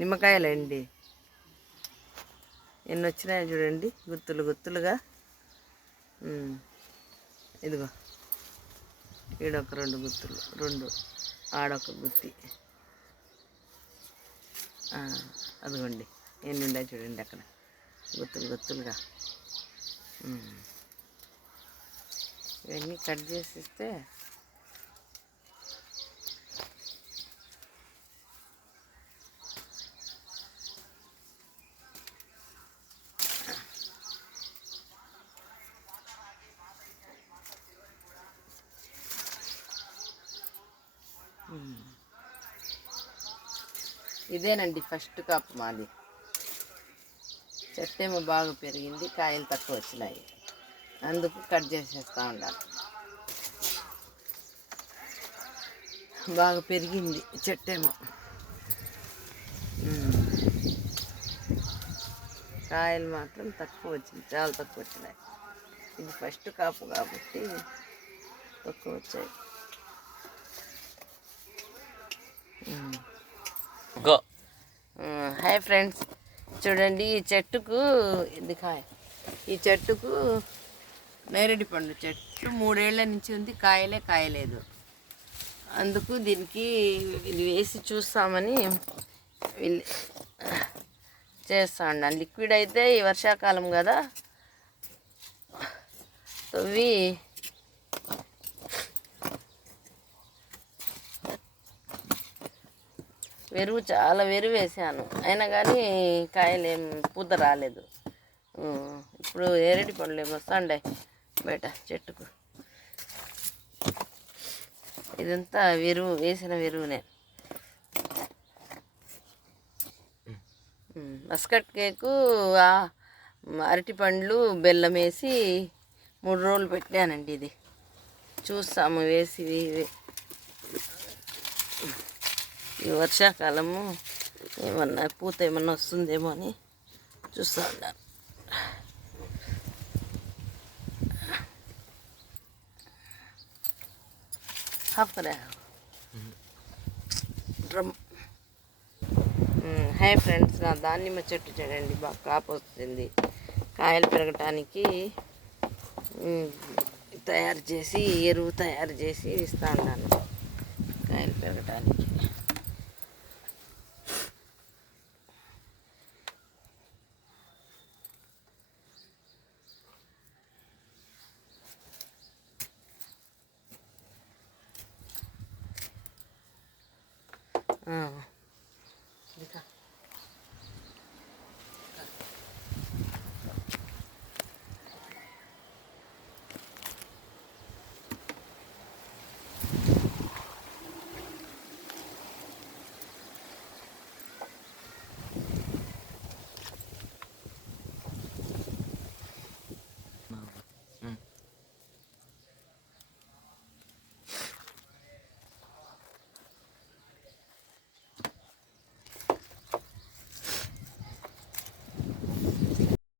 నిమ్మకాయలండి. ఎన్ని వచ్చినాయో చూడండి, గుత్తులు గుత్తులుగా. ఇదిగో ఈడొక 2 గుత్తులు, 2 ఆడొక గుత్తి. అదిగోండి ఎన్ని ఉన్నాయి చూడండి అక్కడ, గుత్తులు గుత్తులుగా. ఇవన్నీ కట్ చేసి ఇస్తే ఇదేనండి ఫస్ట్ కాపు మాది. చెట్టేమో బాగా పెరిగింది, కాయలు తక్కువ వచ్చినాయి, అందుకు కట్ చేసేస్తూ ఉండాలి. బాగా పెరిగింది చెట్టేమో, కాయలు మాత్రం తక్కువ వచ్చింది, చాలా తక్కువ వచ్చినాయి. ఇది ఫస్ట్ కాపు కాబట్టి తక్కువ వచ్చాయి. హాయ్ ఫ్రెండ్స్, చూడండి ఈ చెట్టుకు ఇది ఈ చెట్టుకు నేరేడి పండు చెట్టు 3 ఏళ్ల నుంచి ఉంది, కాయలేదు. అందుకు దీనికి ఇది వేసి చూస్తామని చేస్తా ఉన్నాను. లిక్విడ్ అయితే ఈ వర్షాకాలం కదా, తవ్వి చాలా వెరువు వేసాను, అయినా కానీ కాయలేం పూత రాలేదు. ఇప్పుడు నేరేడి పండ్లు ఏమి వస్తాండే బయట చెట్టుకు. ఇదంతా వేసిన వెరువునే. మస్కట్ కేకు, అరటి పండ్లు, బెల్లం వేసి 3 రోజులు పెట్టానండి. ఇది చూస్తాము వేసి. ఈ వర్షాకాలము ఏమన్నా పూత ఏమన్నా వస్తుందేమో అని చూస్తూ ఉన్నాను. హాయ్ ఫ్రెండ్స్, నా దానిమ్మ చెట్టు చూడండి బాగా కాపు వస్తుంది. కాయలు పెరగటానికి ఎరువు తయారు చేసి ఇస్తూ ఉన్నాను కాయలు పెరగటానికి. ఇంకా